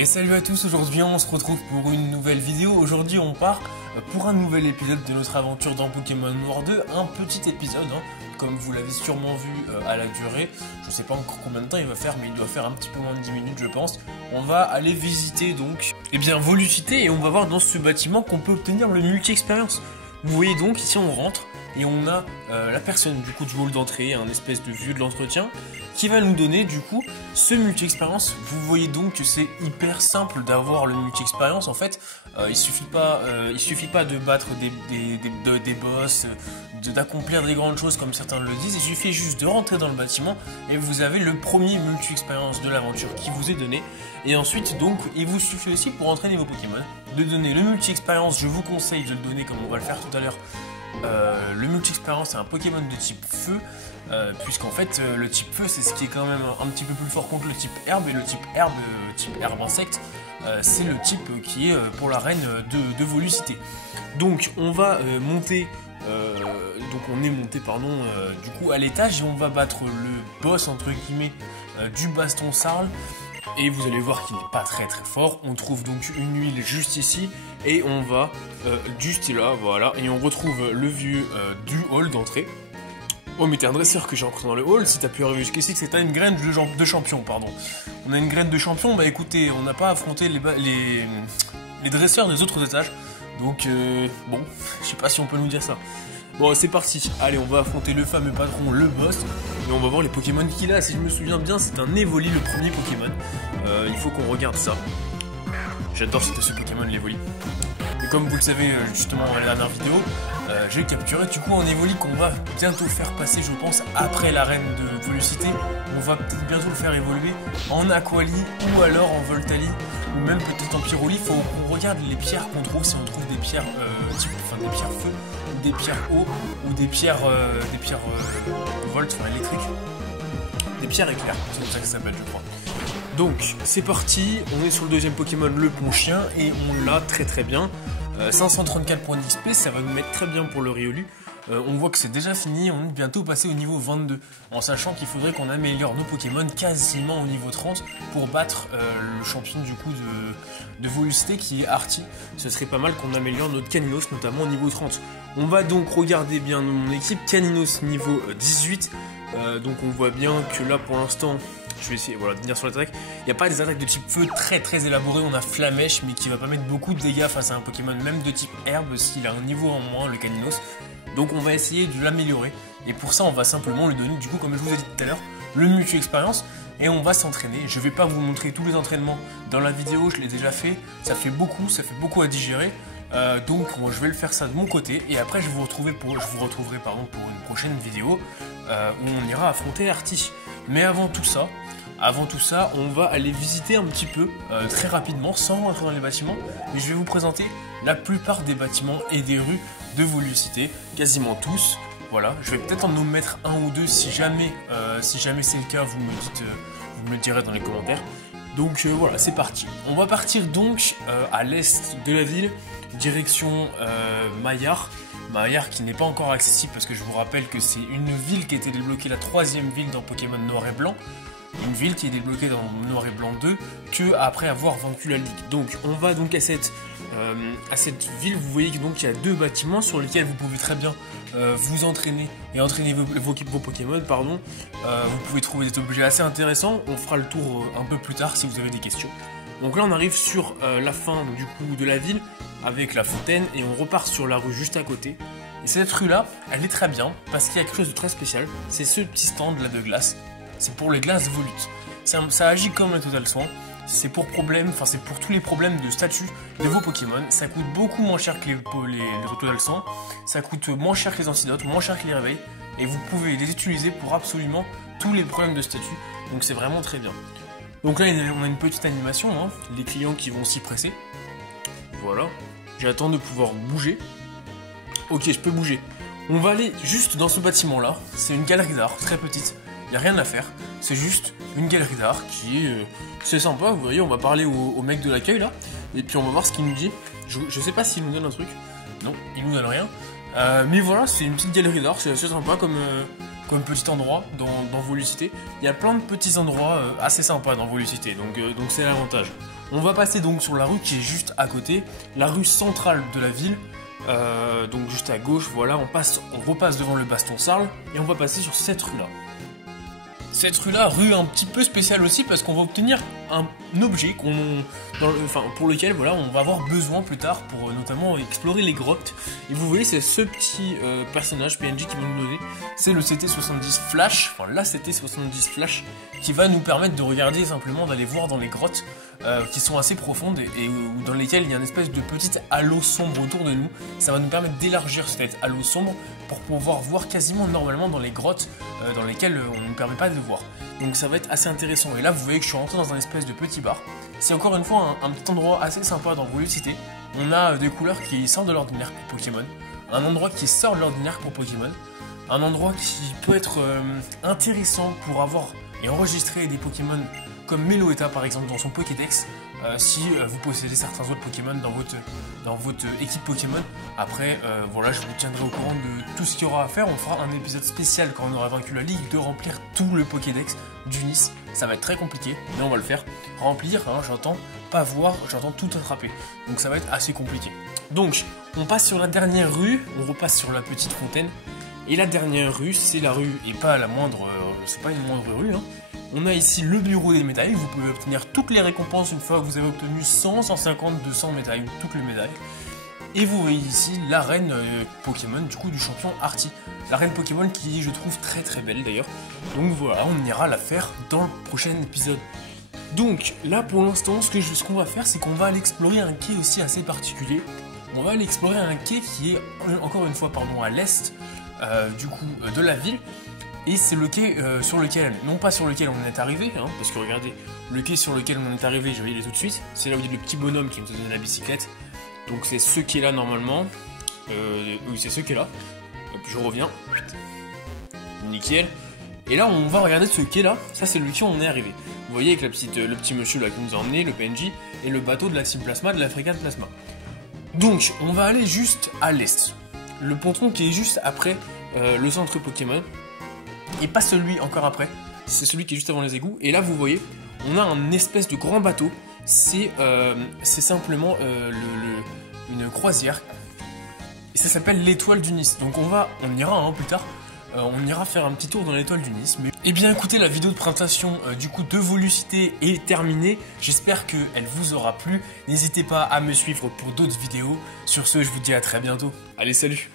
Et salut à tous, aujourd'hui on se retrouve pour une nouvelle vidéo. Aujourd'hui on part pour un nouvel épisode de notre aventure dans Pokémon Noir 2. Un petit épisode, comme vous l'avez sûrement vu à la durée. Je sais pas encore combien de temps il va faire, mais il doit faire un petit peu moins de 10 minutes je pense. On va aller visiter donc Volucité et on va voir dans ce bâtiment qu'on peut obtenir le multi-expérience. Vous voyez donc ici on rentre et on a la personne du coup du hall d'entrée, un espèce de vieux de l'entretien qui va nous donner du coup ce multi-expérience. Vous voyez donc que c'est hyper simple d'avoir le multi-expérience en fait. Il suffit pas de battre des boss, d'accomplir des grandes choses comme certains le disent. Il suffit juste de rentrer dans le bâtiment et vous avez le premier multi-expérience de l'aventure qui vous est donné. Et ensuite donc il vous suffit aussi pour entraîner vos Pokémon de donner le multi-expérience. Je vous conseille de le donner comme on va le faire tout à l'heure. Le multi-expérience c'est un Pokémon de type feu, puisqu'en fait le type feu c'est ce qui est quand même un petit peu plus fort contre le type herbe, et le type herbe insecte, c'est le type qui est pour la reine de Volucité. Donc on va monter, on est monté du coup à l'étage et on va battre le boss entre guillemets du baston Sarl. Et vous allez voir qu'il n'est pas très fort. On trouve donc une huile juste ici. Et on va juste là, voilà. Et on retrouve le vieux du hall d'entrée. Oh mais t'es un dresseur que j'ai rencontré dans le hall. Si t'as pu arriver jusqu'ici, c'est une graine de champion, pardon. On a une graine de champion. Bah écoutez, on n'a pas affronté les dresseurs des autres étages. Donc bon, je sais pas si on peut nous dire ça. Bon, c'est parti. Allez, on va affronter le fameux patron, le boss. Et on va voir les Pokémon qu'il a. Si je me souviens bien, c'est un Evoli, le premier Pokémon. Il faut qu'on regarde ça. J'adore ce Pokémon, l'Evoli. Et comme vous le savez, justement, à la dernière vidéo, j'ai capturé du coup un Evoli qu'on va bientôt faire passer, je pense, après l'arène de Volucité. On va peut-être bientôt le faire évoluer en Aquali ou alors en Voltali ou même peut-être en Pyroli. Faut qu'on regarde les pierres qu'on trouve, si on trouve des pierres des pierres feu, ou des pierres eau, ou des pierres volt, électriques. Des pierres éclairs, c'est comme ça que ça s'appelle, je crois. Donc, c'est parti, on est sur le deuxième Pokémon, le Ponchien, et on l'a très bien. 534 points d'XP, ça va nous mettre très bien pour le Riolu. On voit que c'est déjà fini, on est bientôt passé au niveau 22, en sachant qu'il faudrait qu'on améliore nos Pokémon quasiment au niveau 30 pour battre le champion du coup de Volucité qui est Artie. Ce serait pas mal qu'on améliore notre Caninos, notamment au niveau 30. On va donc regarder bien mon équipe, Caninos niveau 18, donc on voit bien que là pour l'instant, je vais essayer de venir sur l'attaque. Il n'y a pas des attaques de type feu très élaborées. On a Flamèche, mais qui va pas mettre beaucoup de dégâts face à un Pokémon, même de type herbe, s'il a un niveau en moins, le Caninos. Donc on va essayer de l'améliorer. Et pour ça, on va simplement lui donner, du coup, comme je vous ai dit tout à l'heure, le multi-expérience. Et on va s'entraîner. Je vais pas vous montrer tous les entraînements dans la vidéo, je l'ai déjà fait. Ça fait beaucoup à digérer. Donc je vais le faire ça de mon côté. Et après, je vous retrouverai pour une prochaine vidéo où on ira affronter Artie. Mais avant tout ça, on va aller visiter un petit peu, très rapidement, sans rentrer dans les bâtiments. Mais je vais vous présenter la plupart des bâtiments et des rues de Volucité, quasiment tous. Voilà, je vais peut-être en omettre un ou deux si jamais c'est le cas, vous me le direz dans les commentaires. Donc voilà, c'est parti. On va partir donc à l'est de la ville, direction Maillard. Maillard qui n'est pas encore accessible parce que je vous rappelle que c'est une ville qui a été débloquée, la 3e ville dans Pokémon Noir et Blanc. Une ville qui est débloquée dans Noir et Blanc 2 que après avoir vaincu la Ligue. Donc on va donc à cette ville. Vous voyez donc qu'il y a deux bâtiments sur lesquels vous pouvez très bien vous entraîner et entraîner vos Pokémon. Vous pouvez trouver des objets assez intéressants. On fera le tour un peu plus tard si vous avez des questions. Donc là on arrive sur la fin du coup de la ville avec la fontaine et on repart sur la rue juste à côté. Et cette rue là, elle est très bien parce qu'il y a quelque chose de très spécial. C'est ce petit stand là de glace. C'est pour les glaces volutes. Ça agit comme un Total Soin. C'est pour tous les problèmes de statut de vos Pokémon. Ça coûte beaucoup moins cher que les Total Soin. Ça coûte moins cher que les antidotes, moins cher que les réveils. Et vous pouvez les utiliser pour absolument tous les problèmes de statut. Donc c'est vraiment très bien. Donc là on a une petite animation, les clients qui vont s'y presser. Voilà. J'attends de pouvoir bouger. Ok, je peux bouger. On va aller juste dans ce bâtiment là. C'est une galerie d'art très petite. Il n'y a rien à faire, c'est juste une galerie d'art qui est... c'est sympa, vous voyez, on va parler au mec de l'accueil là, et puis on va voir ce qu'il nous dit. Je sais pas s'il nous donne un truc, non, il nous donne rien. Mais voilà, c'est une petite galerie d'art, c'est assez sympa comme petit endroit dans Volucité. Il y a plein de petits endroits assez sympas dans Volucité, donc c'est l'avantage. On va passer donc sur la rue qui est juste à côté, la rue centrale de la ville. Donc juste à gauche, voilà, on repasse devant le Baston Sarl et on va passer sur cette rue-là. Cette rue-là, rue un petit peu spéciale aussi parce qu'on va obtenir un objet pour lequel voilà, on va avoir besoin plus tard pour notamment explorer les grottes. Et vous voyez, c'est ce petit personnage PNJ qui va nous donner. C'est le CT70 Flash, enfin la CT70 Flash, qui va nous permettre de regarder simplement, d'aller voir dans les grottes qui sont assez profondes et dans lesquelles il y a une espèce de petite halo sombre autour de nous. Ça va nous permettre d'élargir cet halo sombre pour pouvoir voir quasiment normalement dans les grottes dans lesquelles on ne nous permet pas de voir. Donc ça va être assez intéressant. Et là, vous voyez que je suis rentré dans un espèce de petit bar. C'est encore une fois un petit endroit assez sympa dans Voulu Cité. On a des couleurs qui sortent de l'ordinaire pour Pokémon. Un endroit qui sort de l'ordinaire pour Pokémon. Un endroit qui peut être intéressant pour avoir et enregistrer des Pokémon comme Meloetta par exemple dans son Pokédex. Si vous possédez certains autres Pokémon dans votre équipe Pokémon. Après, voilà, je vous tiendrai au courant de tout ce qu'il y aura à faire. On fera un épisode spécial quand on aura vaincu la ligue de remplir tout le Pokédex d'Unis. Ça va être très compliqué, mais on va le faire. Remplir, hein, j'entends pas voir, j'entends tout attraper. Donc ça va être assez compliqué. Donc, on passe sur la dernière rue, on repasse sur la petite fontaine. Et la dernière rue, c'est la rue, et pas la moindre, c'est pas une moindre rue, hein. On a ici le bureau des médailles, vous pouvez obtenir toutes les récompenses une fois que vous avez obtenu 100, 150, 200 médailles, toutes les médailles. Et vous voyez ici l'arène Pokémon du coup du champion Artie. L'arène Pokémon qui je trouve très très belle d'ailleurs. Donc voilà, on ira la faire dans le prochain épisode. Donc là pour l'instant ce qu'on va faire c'est qu'on va aller explorer un quai aussi assez particulier. On va aller explorer un quai qui est encore une fois à l'est de la ville. Et c'est le quai sur lequel, non pas sur lequel on est arrivé, hein, parce que regardez, le quai sur lequel on est arrivé, je vais y aller tout de suite, c'est là où il y a le petit bonhomme qui nous donne la bicyclette. Donc c'est ce quai là normalement, oui c'est ce quai là, et puis je reviens, nickel. Et là on va regarder ce quai là, ça c'est le quai où on est arrivé. Vous voyez avec le petit monsieur là qui nous a emmené, le PNJ, et le bateau de la Team Plasma, de la frégate Plasma. Donc on va aller juste à l'est, le ponton qui est juste après le centre Pokémon. Et pas celui encore après, c'est celui qui est juste avant les égouts. Et là vous voyez, on a un espèce de grand bateau. C'est simplement une croisière. Et ça s'appelle l'étoile du Nice. Donc on ira plus tard, on ira faire un petit tour dans l'étoile du Nice. Mais... Eh bien écoutez, la vidéo de présentation du coup de Voulu Cité est terminée. J'espère qu'elle vous aura plu. N'hésitez pas à me suivre pour d'autres vidéos. Sur ce, je vous dis à très bientôt. Allez, salut!